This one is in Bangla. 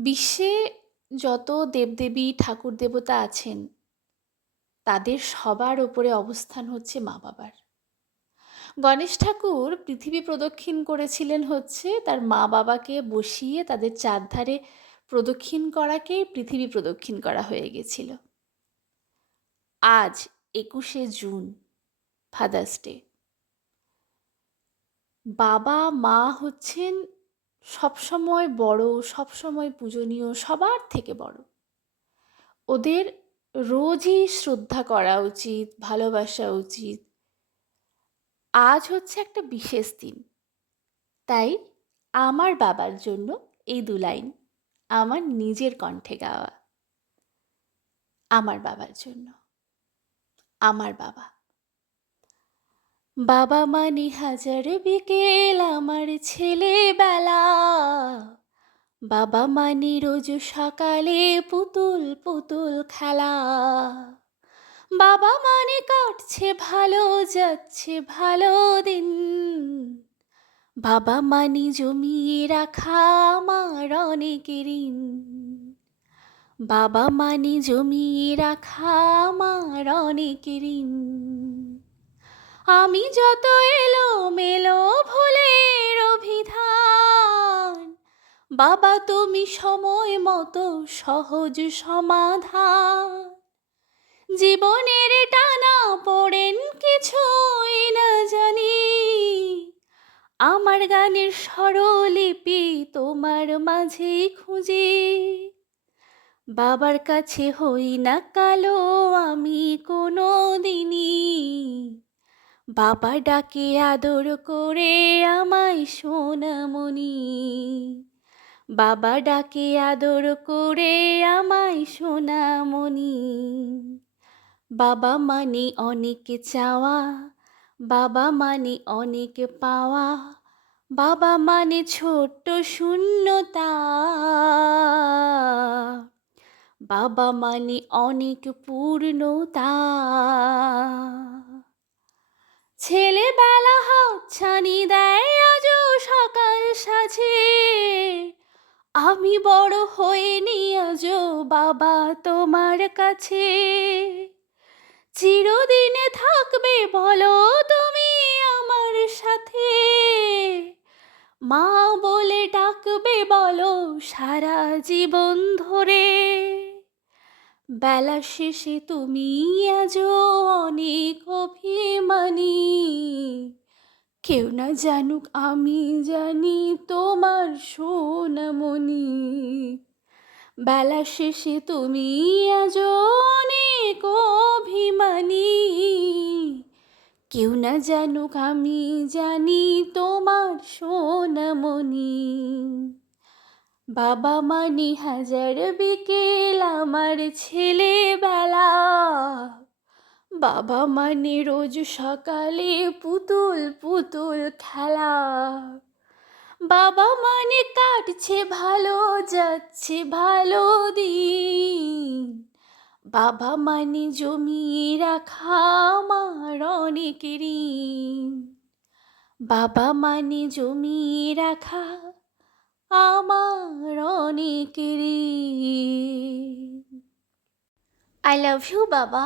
বিশ্বে যত দেবদেবী ঠাকুর দেবতা আছেন তাদের সবার ওপরে অবস্থান হচ্ছে মা বাবার। গণেশ ঠাকুর পৃথিবী প্রদক্ষিণ করেছিলেন হচ্ছে তার মা বাবাকে বসিয়ে তাদের চারধারে প্রদক্ষিণ করাকেই পৃথিবী প্রদক্ষিণ করা হয়ে গেছিল। আজ 21শে জুন, ফাদার্স ডে। বাবা মা হচ্ছেন সবসময় বড়, সবসময় পূজনীয়, সবার থেকে বড়। ওদের রোজই শ্রদ্ধা করা উচিত, ভালোবাসা উচিত। আজ হচ্ছে একটা বিশেষ দিন, তাই আমার বাবার জন্য এই দু লাইন আমার নিজের কণ্ঠে গাওয়া। আমার বাবার জন্য। আমার বাবা। বাবা মানে হাজার বিকেল আমার ছেলেবেলা, বাবা মানে রোজ সকালে পুতুল পুতুল খেলা, বাবা মানে কাটছে ভালো যাচ্ছে ভালো দিন, বাবা মানে জমিয়ে রাখা আমার অনেক ঋণ, বাবা মানে জমিয়ে রাখা আমার অনেক ঋণ। আমি যত এলো মেলো ভুলের অভিধান, বাবা তুমি সময় মতো সহজ সমাধান। জীবনের টানা পড়েন কিছুই না জানি, আমার গানের স্বরলিপি তোমার মাঝেই খুঁজি। বাবার কাছে হই না কালো আমি কোনো দিনই, বাবা ডাকে আদর করে আমায় সোনামণি, বাবা ডাকে আদর করে আমায় সোনামণি। বাবা মানে অনেক চাওয়া, বাবা মানে অনেক পাওয়া, বাবা মানে ছোট্ট শূন্যতা, বাবা মানে অনেক পূর্ণতা। ছেলেবেলা হাতছানি দেয় আজও সকাল সাজে, আমি বড় হইনি আজও বাবা তোমার কাছে। চিরদিনে থাকবে বলো তুমি আমার সাথে, মা বলে ডাকবে বলো সারা জীবন ধরে। বেলা শেষে তুমি আজও অনেক অভিমানী, কেউ না জানুক আমি জানি তোমার সোনামণি। বেলা শেষে তুমি আজও অনেক অভিমানী, কেউ না জানুক আমি জানি তোমার সোনামণি। বাবা মানে হাজার বিকেল আমার ছেলেবেলা, বাবা মানে রোজ সকালে পুতুল পুতুল খেলা, বাবা মানে কাটছে ভালো যাচ্ছে ভালো দিন, বাবা মানে জমিয়ে রাখা আমার অনেক ঋণ, বাবা মানে জমিয়ে রাখা আমার অনেক ঋণ। I love you, বাবা।